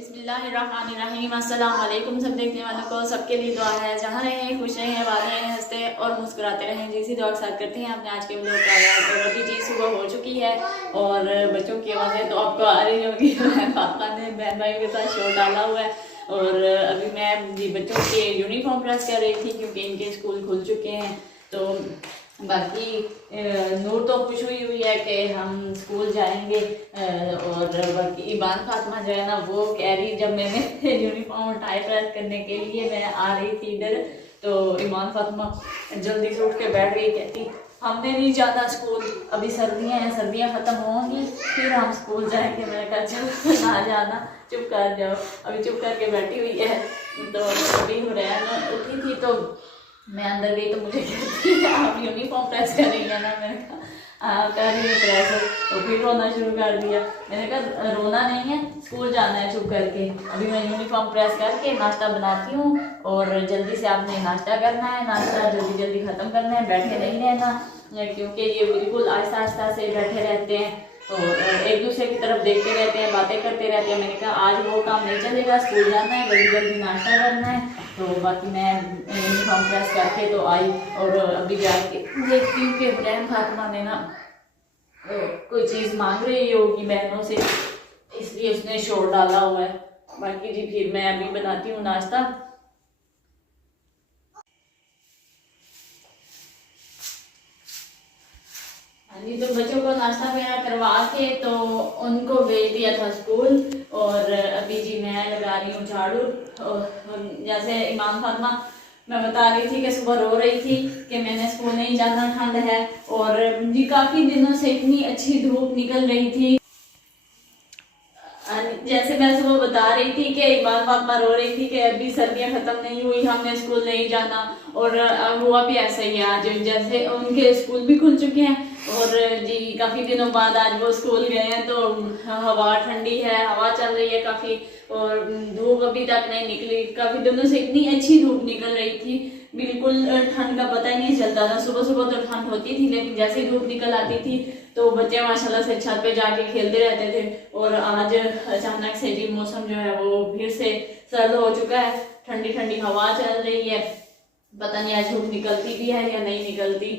बिस्मिल्लाहिर्रहमानिर्रहीम। अस्सलाम वालेकुम सब देखने वालों को, सबके लिए दुआ है जहाँ रहें खुश रहें, आबाद रहें, हंसते और मुस्कुराते रहें। जिसी दुआ के साथ करते हैं अपने आज के व्लॉग का आगाज़। और अभी जी सुबह हो चुकी है और बच्चों की आवाज़ें तो आपको आ रही होगी। पापा ने बहन भाई के साथ शोर डाला हुआ है और अभी मैं जी बच्चों के यूनिफॉर्म प्रेस कर रही थी क्योंकि इनके स्कूल खुल चुके हैं। तो बाकी नूर तो खुश हुई है कि हम स्कूल जाएंगे और बाकी ईमान फातिमा जो है ना वो कह रही, जब मैंने यूनिफॉर्म टाई प्रेस करने के लिए मैं आ रही थी इधर तो ईमान फातिमा जल्दी से उठ के बैठ गई, कहती हमने नहीं जाना स्कूल, अभी सर्दियाँ हैं, सर्दियाँ ख़त्म होंगी फिर हम स्कूल जाएंगे। मैंने कहा चल ना जाना, चुप कर जाओ। अभी चुप करके बैठी हुई है। तो अभी हुरैन उठी थी तो मैं अंदर गई तो मुझे कहती है आप यूनिफॉर्म प्रेस कर रही है ना। मैंने कहा कर रही हूँ प्रेस। तो फिर रोना शुरू कर दिया। मैंने कहा रोना नहीं है, स्कूल जाना है, चुप करके। अभी मैं यूनिफॉर्म प्रेस करके नाश्ता बनाती हूँ और जल्दी से आपने नाश्ता करना है, नाश्ता जल्दी जल्दी ख़त्म करना है, बैठे नहीं रहना क्योंकि ये बिल्कुल आहिस्ता आहिस्ता से बैठे रहते हैं और एक दूसरे की तरफ देखते रहते हैं, बातें करते रहते हैं। मैंने कहा आज वो काम नहीं चलेगा, स्कूल जाना है, जल्दी जल्दी नाश्ता करना है। तो बाकी मैं यूनिफॉर्म प्रेस करके तो आई और अभी जाके देखती हूँ कि हुरैन फातिमा ने ना कोई चीज़ मांग रही होगी बहनों से, इसलिए उसने शोर डाला हुआ है। बाकी जी फिर मैं अभी बनाती हूँ नाश्ता। जी तो बच्चों को नाश्ता वगैरह करवा के तो उनको भेज दिया था स्कूल और अभी जी मैं लगा रही हूँ झाड़ू। और जैसे ईमान फातिमा मैं बता रही थी कि सुबह रो रही थी कि मैंने स्कूल नहीं जाना, ठंड है। और जी काफ़ी दिनों से इतनी अच्छी धूप निकल रही थी। जैसे मैं सुबह बता रही थी कि ईमान फातिमा रो रही थी कि अभी सर्दियां खत्म नहीं हुई, हमने स्कूल नहीं जाना। और हुआ भी ऐसा ही है आज, जैसे उनके स्कूल भी खुल चुके हैं और जी काफ़ी दिनों बाद आज वो स्कूल गए हैं। तो हवा ठंडी है, हवा चल रही है काफ़ी और धूप अभी तक नहीं निकली। काफ़ी दिनों से इतनी अच्छी धूप निकल रही थी, बिल्कुल ठंड का पता ही नहीं चलता था। सुबह सुबह तो ठंड होती थी लेकिन जैसे ही धूप निकल आती थी तो बच्चे माशाल्लाह से छत पे जाके खेलते रहते थे। और आज अचानक से जी मौसम जो है वो फिर से सर्द हो चुका है, ठंडी ठंडी हवा चल रही है। पता नहीं आज धूप निकलती भी है या नहीं निकलती।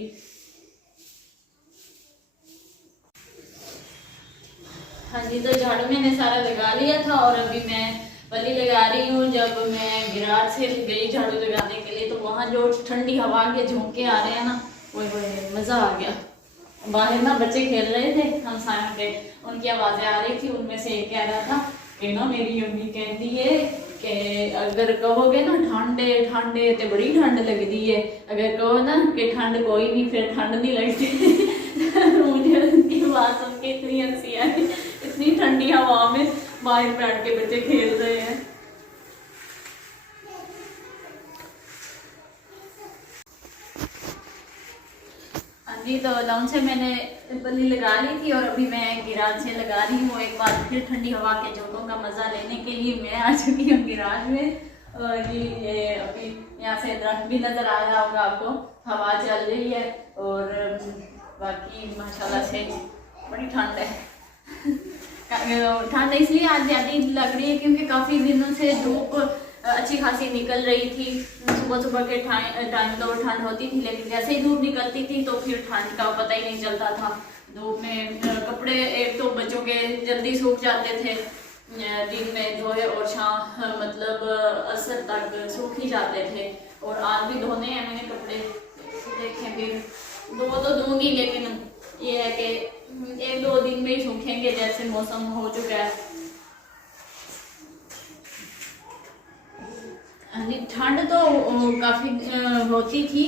हाँ जी तो झाड़ू मैंने सारा लगा लिया था और अभी मैं पल्ली लगा रही हूँ। जब मैं गिराज से गई झाड़ू लगाने के लिए तो वहाँ जो ठंडी हवा के झोंके आ रहे हैं ना, वो मज़ा आ गया। बाहर ना बच्चे खेल रहे थे हम साया पे, उनकी आवाज़ें आ रही थी। उनमें से एक कह रहा था कि ना मेरी अम्मी कहती है कि अगर कहोगे ना ठंडे ठंडे तो बड़ी ठंड लगती है, अगर कहो ना कि ठंड कोई नहीं फिर ठंड नहीं लगती। मुझे उनकी बात सुन के इतनी हंसी आई, इतनी ठंडी हवा में बाहर बैठ के बच्चे खेल रहे हैं। जी तो लॉन से मैंने पल्ली लगा ली थी और अभी मैं गिराज से लगा रही हूँ। एक बार फिर ठंडी हवा के झोंकों का मज़ा लेने के लिए मैं आ चुकी हूँ गिराज में। और ये अभी यहाँ से दरख्त भी नज़र आ रहा होगा आपको, हवा चल रही है और बाकी माशाल्लाह से बड़ी ठंड है। ठंड इसलिए आज ज़्यादा लग रही है क्योंकि काफ़ी दिनों से धूप अच्छी खासी निकल रही थी। सुबह सुबह के टाइम तो ठंड होती थी लेकिन जैसे ही धूप निकलती थी तो फिर ठंड का पता ही नहीं चलता था। धूप में कपड़े एक तो बच्चों के जल्दी सूख जाते थे, दिन में धोए और शाम मतलब असर तक सूख ही जाते थे। और आज भी धोने हैं मैंने कपड़े, देखें फिर दो तो दूंगी लेकिन ये है कि एक दो दिन में ही सूखेंगे जैसे मौसम हो चुका है। ठंड तो काफ़ी होती थी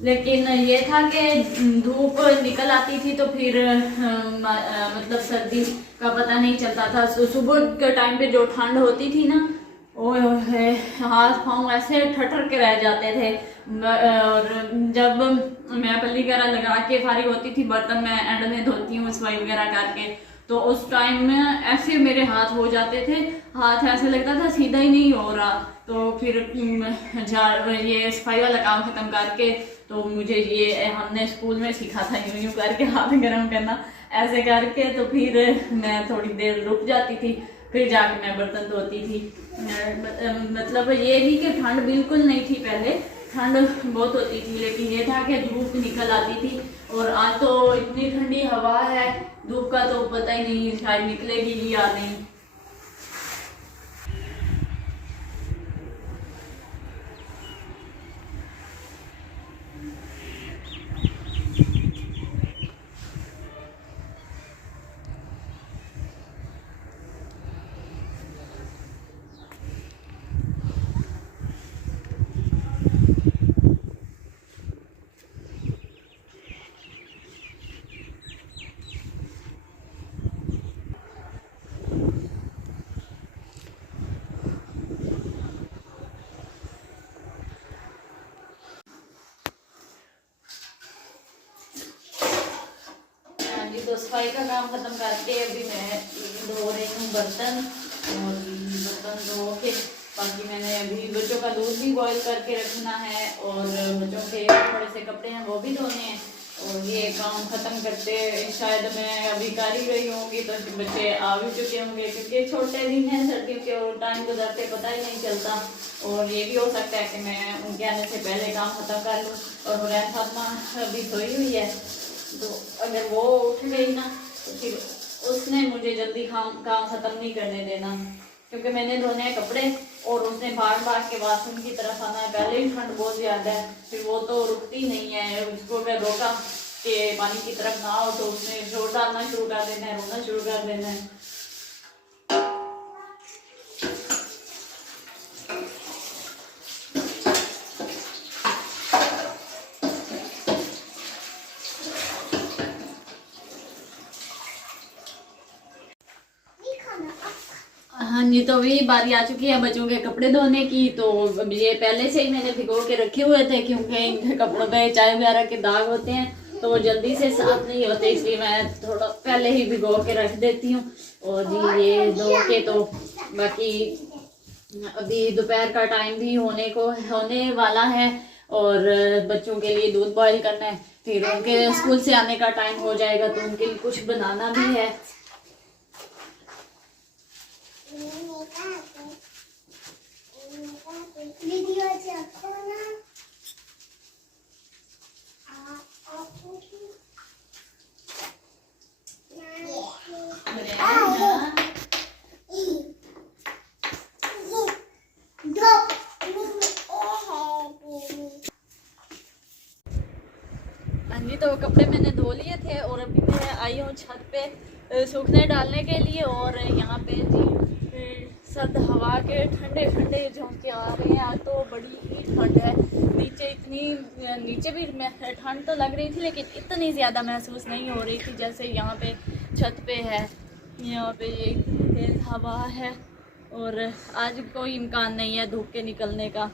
लेकिन ये था कि धूप निकल आती थी तो फिर मतलब सर्दी का पता नहीं चलता था। सुबह के टाइम पे जो ठंड होती थी ना वो हाथ पाँव ऐसे ठठर के रह जाते थे। और जब मैं पल्ली वगैरह लगा के फारिग होती थी, बर्तन मैं एंड में धोती हूँ सफाई वगैरह करके, तो उस टाइम में ऐसे मेरे हाथ हो जाते थे, हाथ ऐसे लगता था सीधा ही नहीं हो रहा। तो फिर ये सफाई वाला काम ख़त्म करके तो मुझे ये हमने स्कूल में सीखा था यूं यूं करके हाथ गर्म करना, ऐसे करके तो फिर मैं थोड़ी देर रुक जाती थी। फिर जाके मैं बर्तन धोती थी। मतलब ये नहीं कि ठंड बिल्कुल नहीं थी, पहले ठंड बहुत होती थी, लेकिन ये था कि धूप निकल आती थी। और आज तो इतनी ठंडी हवा है, धूप का तो पता ही नहीं शायद निकलेगी या नहीं। तो सफाई का काम खत्म करके अभी मैं धो रही हूँ बर्तन, और बर्तन धो के बाकी मैंने अभी बच्चों का दूध भी बॉईल करके रखना है, और बच्चों के थोड़े से कपड़े हैं वो भी धोने हैं, और ये काम खत्म करते शायद मैं अभी कर ही रही होंगी तो बच्चे आ भी चुके होंगे, क्योंकि छोटे दिन हैं सर्दियों के और टाइम गुजरते पता ही नहीं चलता। और ये भी हो सकता है कि मैं उनके आने से पहले काम खत्म कर लूँ। और हुरैन फातिमा अभी सोई हुई है, तो अगर वो उठ गई ना तो फिर उसने मुझे जल्दी काम खत्म नहीं करने देना, क्योंकि मैंने धोने हैं कपड़े और उसने भाग भाग के बाथरूम की तरफ आना है। पहले ही ठंड बहुत ज़्यादा है, फिर वो तो रुकती नहीं है। उसको मैं रोका कि पानी की तरफ ना हो तो उसने जोर डालना शुरू कर देना है, रोना शुरू कर देना है। हाँ जी, तो अभी बारी आ चुकी है बच्चों के कपड़े धोने की। तो ये पहले से ही मैंने भिगो के रखे हुए थे, क्योंकि इनके कपड़ों पे चाय वगैरह के दाग होते हैं तो वो जल्दी से साफ नहीं होते, इसलिए मैं थोड़ा पहले ही भिगो के रख देती हूँ। और जी ये धो के तो बाकी अभी दोपहर का टाइम भी होने वाला है, और बच्चों के लिए दूध बॉईल करना है, फिर उनके स्कूल से आने का टाइम हो जाएगा तो उनके लिए कुछ बनाना भी है। जी, तो कपड़े मैंने धो लिए थे और अभी मैं आई हूँ छत पे सूखने डालने के लिए। और यहाँ पे जी सर्द हवा के ठंडे ठंडे झोंके आ रहे हैं। आज तो बड़ी ही ठंड है, नीचे भी ठंड तो लग रही थी, लेकिन इतनी ज़्यादा महसूस नहीं हो रही थी जैसे यहाँ पे छत पे है। यहाँ पे ये तेज़ हवा है और आज कोई इम्कान नहीं है धूप के निकलने का।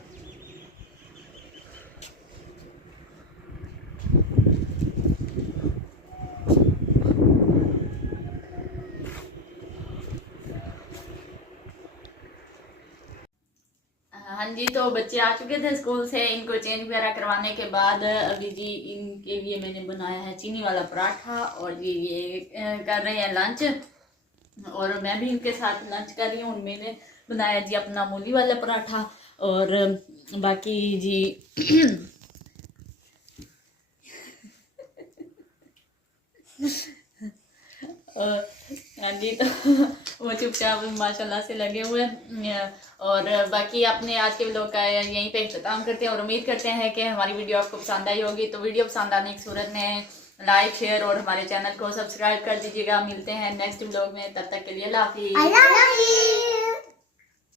हाँ जी, तो बच्चे आ चुके थे स्कूल से, इनको चेंज वगैरह करवाने के बाद अभी जी इनके लिए मैंने बनाया है चीनी वाला पराठा, और जी ये कर रहे हैं लंच, और मैं भी इनके साथ लंच कर रही हूँ। मैंने बनाया जी अपना मूली वाला पराठा, और बाकी जी हाँ जी, तो वो चुपचाप माशाल्लाह से लगे हुए हैं। और बाकी अपने आज के व्लॉग का यहीं पे इख्तिताम करते हैं, और उम्मीद करते हैं कि हमारी वीडियो आपको पसंद आई होगी। तो वीडियो पसंद आने की सूरत में लाइक शेयर और हमारे चैनल को सब्सक्राइब कर दीजिएगा। मिलते हैं नेक्स्ट व्लॉग में, तब तक के लिए अल्लाह हाफिज़।